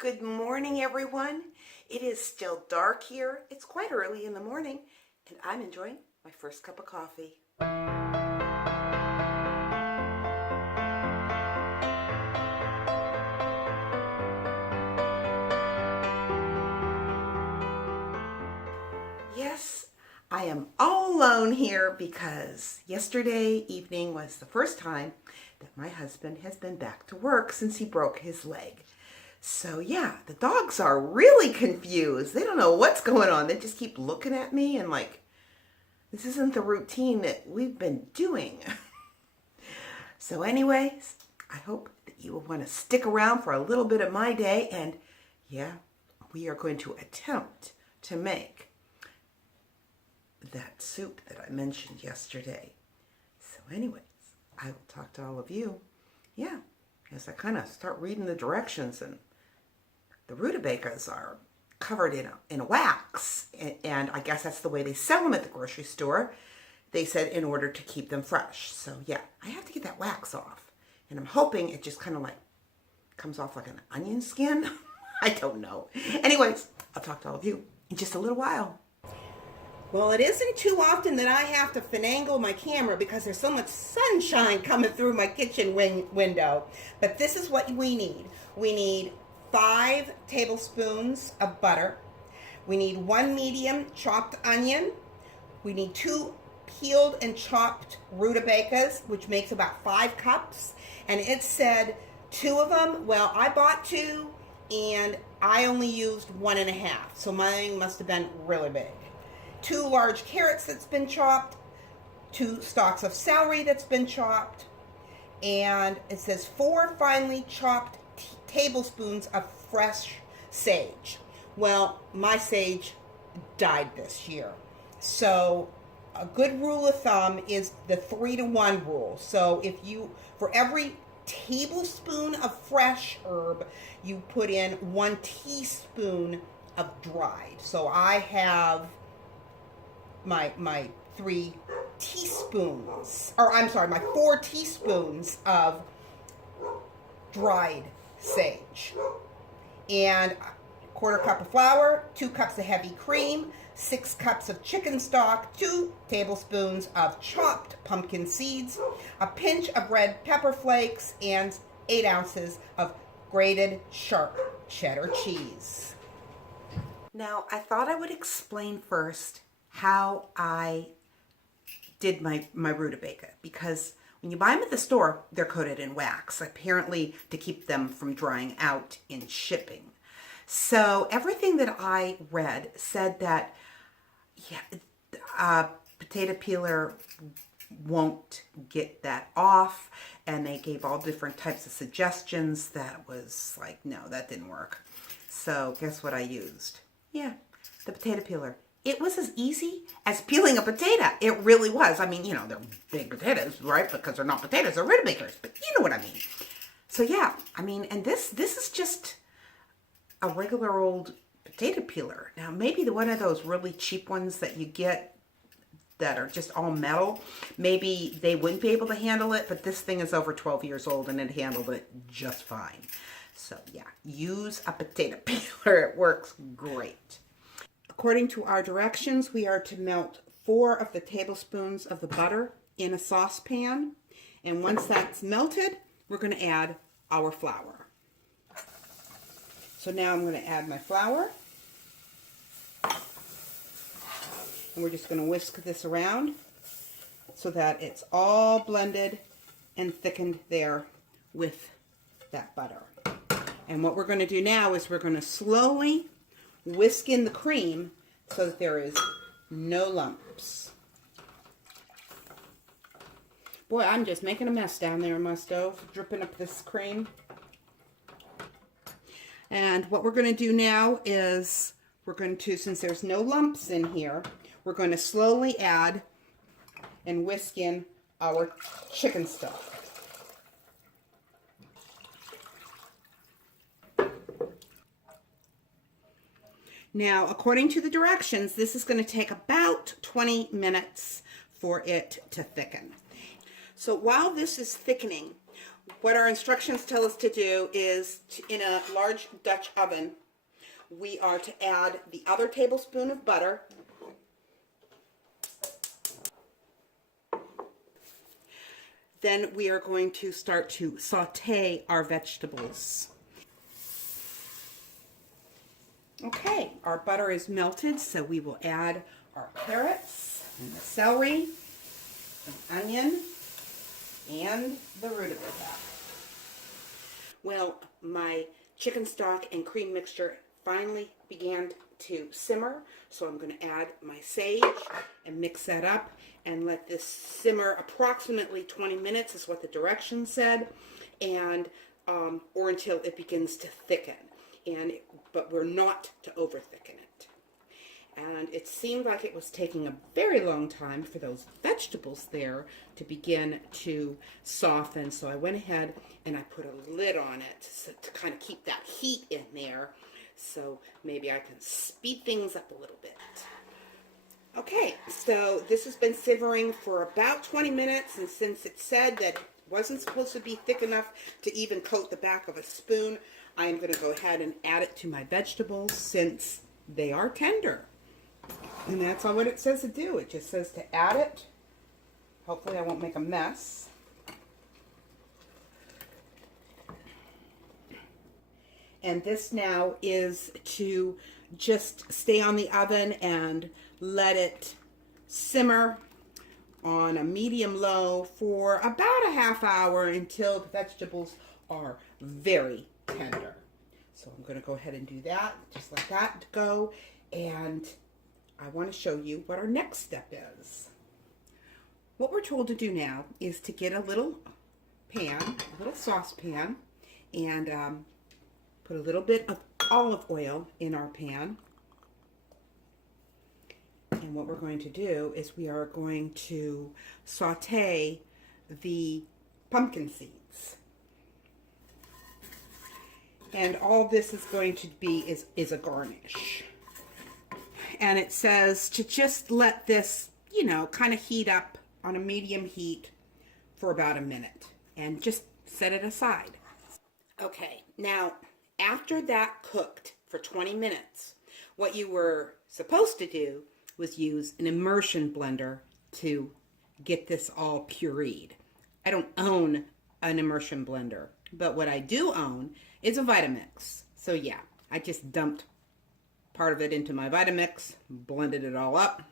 Good morning, everyone. It is still dark here. It's quite early in the morning, and I'm enjoying my first cup of coffee. Yes, I am all alone here because yesterday evening was the first time that my husband has been back to work since he broke his leg. So yeah, the dogs are really confused. They don't know what's going on. They just keep looking at me and like, this isn't the routine that we've been doing. So anyways, I hope that you will want to stick around for a little bit of my day. And yeah, we are going to attempt to make that soup that I mentioned yesterday. So anyways, I will talk to all of you. Yeah, as I kind of start reading the directions, and the rutabagas are covered in a wax, and I guess that's the way they sell them at the grocery store. They said in order to keep them fresh. So yeah, I have to get that wax off, and I'm hoping it just kind of like comes off like an onion skin. I don't know. Anyways, I'll talk to all of you in just a little while. Well, it isn't too often that I have to finagle my camera because there's so much sunshine coming through my kitchen window. But this is what we need. We need 5 tablespoons of butter. We need 1 medium chopped onion. We need 2 peeled and chopped rutabagas, which makes about 5 cups. And it said 2 of them. Well, I bought 2 and I only used 1.5. So mine must have been really big. 2 large carrots that's been chopped, 2 stalks of celery that's been chopped, and it says 4 finely chopped tablespoons of fresh sage. Well, my sage died this year. So a good rule of thumb is the 3-to-1 rule. So if you, for every tablespoon of fresh herb, you put in 1 teaspoon of dried. So I have my 3 teaspoons, or I'm sorry, my 4 teaspoons of dried sage, and 1/4 cup of flour, 2 cups of heavy cream, 6 cups of chicken stock, 2 tablespoons of chopped pumpkin seeds, a pinch of red pepper flakes, and 8 ounces of grated sharp cheddar cheese. Now, I thought I would explain first how I did my rutabaga, because when you buy them at the store, they're coated in wax, apparently to keep them from drying out in shipping. So everything that I read said that, yeah, potato peeler won't get that off, and they gave all different types of suggestions. That was like, no, that didn't work. So guess what I used? Yeah, the potato peeler. It was as easy as peeling a potato. It really was. I mean, you know, they're big potatoes, right? Because they're not potatoes, they're rutabagas. But you know what I mean. So yeah, I mean, and this is just a regular old potato peeler. Now, maybe one of those really cheap ones that you get that are just all metal, maybe they wouldn't be able to handle it, but this thing is over 12 years old and it handled it just fine. So yeah, use a potato peeler. It works great. According to our directions, we are to melt 4 of the tablespoons of the butter in a saucepan. And once that's melted, we're going to add our flour. So now I'm going to add my flour. And we're just going to whisk this around so that it's all blended and thickened there with that butter. And what we're going to do now is we're going to slowly whisk in the cream so that there is no lumps. Boy, I'm just making a mess down there on my stove, dripping up this cream. And what we're going to do now is we're going to, since there's no lumps in here, we're going to slowly add and whisk in our chicken stock. Now, according to the directions, this is going to take about 20 minutes for it to thicken. So while this is thickening, what our instructions tell us to do is, in a large Dutch oven, we are to add the other tablespoon of butter, then we are going to start to saute our vegetables. Okay, our butter is melted, so we will add our carrots and the celery, the onion, and the rutabaga. Well, my chicken stock and cream mixture finally began to simmer, so I'm going to add my sage and mix that up and let this simmer approximately 20 minutes is what the directions said, and or until it begins to thicken. But we're not to over thicken it. And it seemed like it was taking a very long time for those vegetables there to begin to soften. So I went ahead and I put a lid on it to kind of keep that heat in there. So maybe I can speed things up a little bit. Okay, so this has been simmering for about 20 minutes. And since it said that it wasn't supposed to be thick enough to even coat the back of a spoon, I am going to go ahead and add it to my vegetables since they are tender. And that's all what it says to do. It just says to add it. Hopefully I won't make a mess. And this now is to just stay on the oven and let it simmer on a medium-low for about a half hour until the vegetables are very tender. So I'm going to go ahead and do that. Just let that go. And I want to show you what our next step is. What we're told to do now is to get a little pan, a little saucepan, and put a little bit of olive oil in our pan. And what we're going to do is we are going to saute the pumpkin seeds. And all this is going to be is a garnish. And it says to just let this, you know, kind of heat up on a medium heat for about a minute. And just set it aside. Okay, now after that cooked for 20 minutes, what you were supposed to do was use an immersion blender to get this all pureed. I don't own an immersion blender, but what I do own is a Vitamix. So yeah, I just dumped part of it into my Vitamix, blended it all up,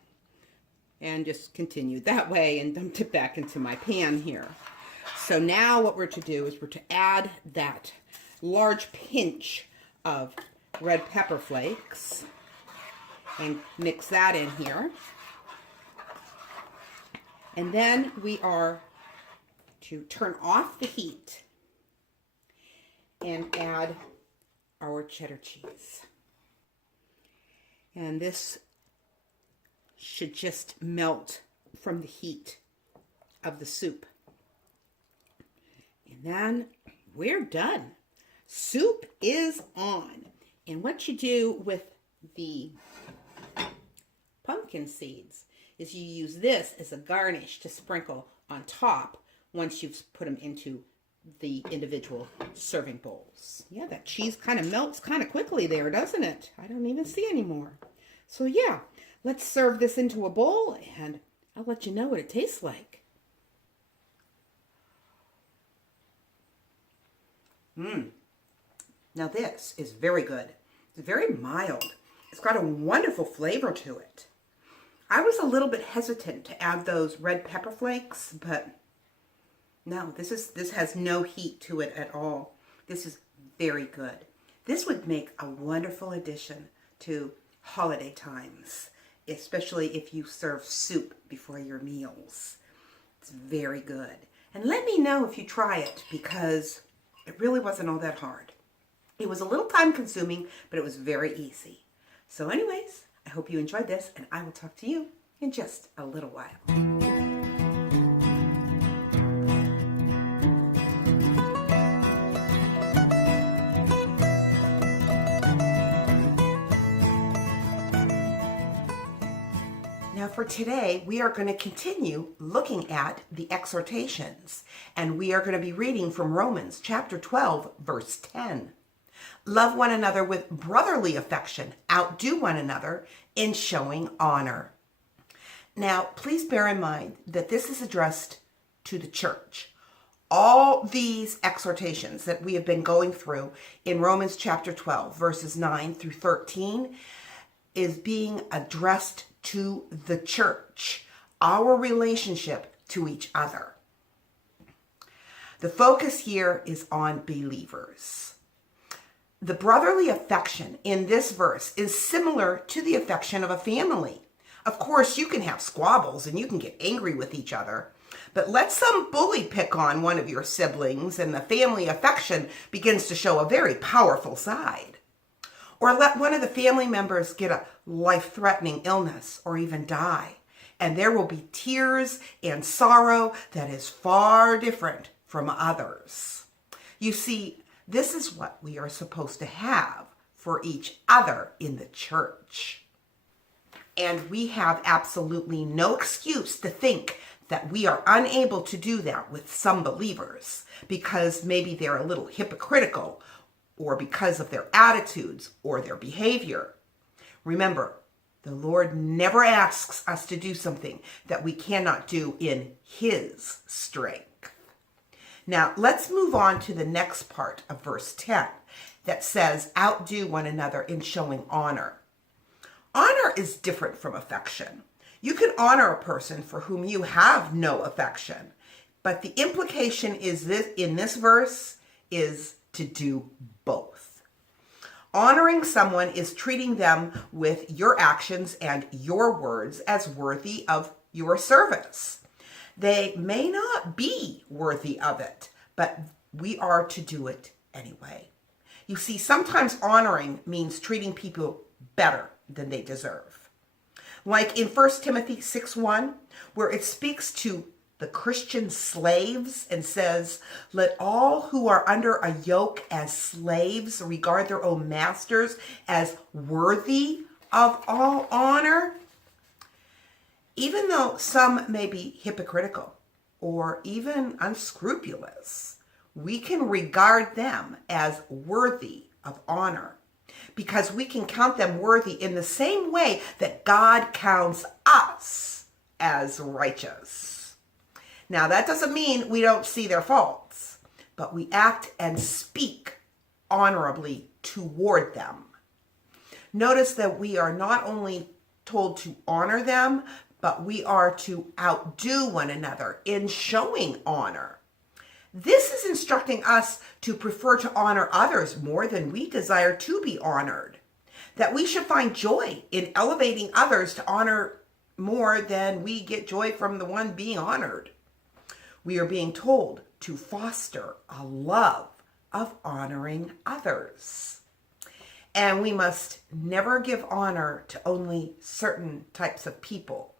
and just continued that way and dumped it back into my pan here. So now what we're to do is we're to add that large pinch of red pepper flakes and mix that in here. And then we are to turn off the heat and add our cheddar cheese. And this should just melt from the heat of the soup. And then we're done. Soup is on. And what you do with the pumpkin seeds is you use this as a garnish to sprinkle on top once you've put them into the individual serving bowls. Yeah, that cheese kind of melts kind of quickly there, doesn't it? I don't even see any more. So yeah, let's serve this into a bowl and I'll let you know what it tastes like. Now this is very good. It's very mild. It's got a wonderful flavor to it. I was a little bit hesitant to add those red pepper flakes, but no, this has no heat to it at all. This is very good. This would make a wonderful addition to holiday times, especially if you serve soup before your meals. It's very good. And let me know if you try it, because it really wasn't all that hard. It was a little time consuming, but it was very easy. So anyways, I hope you enjoyed this, and I will talk to you in just a little while. Now Now for today, we are going to continue looking at the exhortations, and we are going to be reading from Romans chapter 12, verse 10. Love one another with brotherly affection. Outdo one another in showing honor. Now, please bear in mind that this is addressed to the church. All these exhortations that we have been going through in Romans chapter 12, verses 9 through 13, is being addressed to the church, our relationship to each other. The focus here is on believers. The brotherly affection in this verse is similar to the affection of a family. Of course, you can have squabbles and you can get angry with each other, but let some bully pick on one of your siblings and the family affection begins to show a very powerful side. Or let one of the family members get a life-threatening illness or even die, and there will be tears and sorrow that is far different from others. You see, this is what we are supposed to have for each other in the church. And we have absolutely no excuse to think that we are unable to do that with some believers because maybe they're a little hypocritical or because of their attitudes or their behavior. Remember, the Lord never asks us to do something that we cannot do in His strength. Now, let's move on to the next part of verse 10 that says, outdo one another in showing honor. Honor is different from affection. You can honor a person for whom you have no affection, but the implication is this in this verse is to do both. Honoring someone is treating them with your actions and your words as worthy of your service. They may not be worthy of it, but we are to do it anyway. You see, sometimes honoring means treating people better than they deserve. Like in 1 Timothy 6:1, where it speaks to the Christian slaves and says, let all who are under a yoke as slaves regard their own masters as worthy of all honor. Even though some may be hypocritical or even unscrupulous, we can regard them as worthy of honor because we can count them worthy in the same way that God counts us as righteous. Now, that doesn't mean we don't see their faults, but we act and speak honorably toward them. Notice that we are not only told to honor them, but we are to outdo one another in showing honor. This is instructing us to prefer to honor others more than we desire to be honored. That we should find joy in elevating others to honor more than we get joy from the one being honored. We are being told to foster a love of honoring others. And we must never give honor to only certain types of people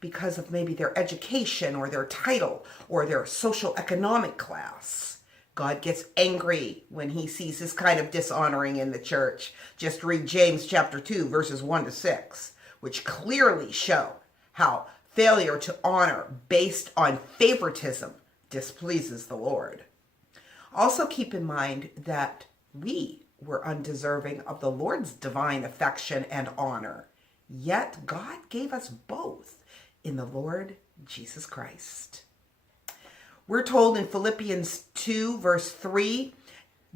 because of maybe their education or their title or their social economic class. God gets angry when He sees this kind of dishonoring in the church. Just read James chapter 2, verses 1 to 6, which clearly show how failure to honor based on favoritism displeases the Lord. Also keep in mind that we were undeserving of the Lord's divine affection and honor, yet God gave us both in the Lord Jesus Christ. We're told in Philippians 2, verse 3,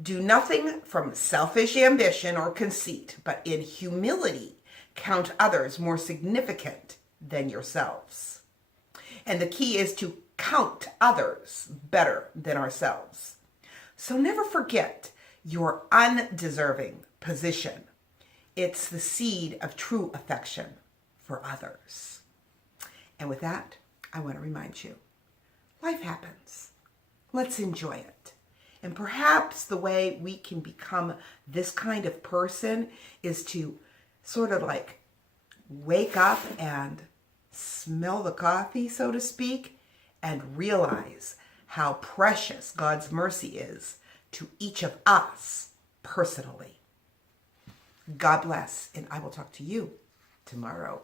do nothing from selfish ambition or conceit, but in humility count others more significant than yourselves. And the key is to count others better than ourselves. So never forget your undeserving position. It's the seed of true affection for others. And with that, I want to remind you, life happens. Let's enjoy it. And perhaps the way we can become this kind of person is to sort of like wake up and smell the coffee, so to speak, and realize how precious God's mercy is to each of us personally. God bless, and I will talk to you tomorrow.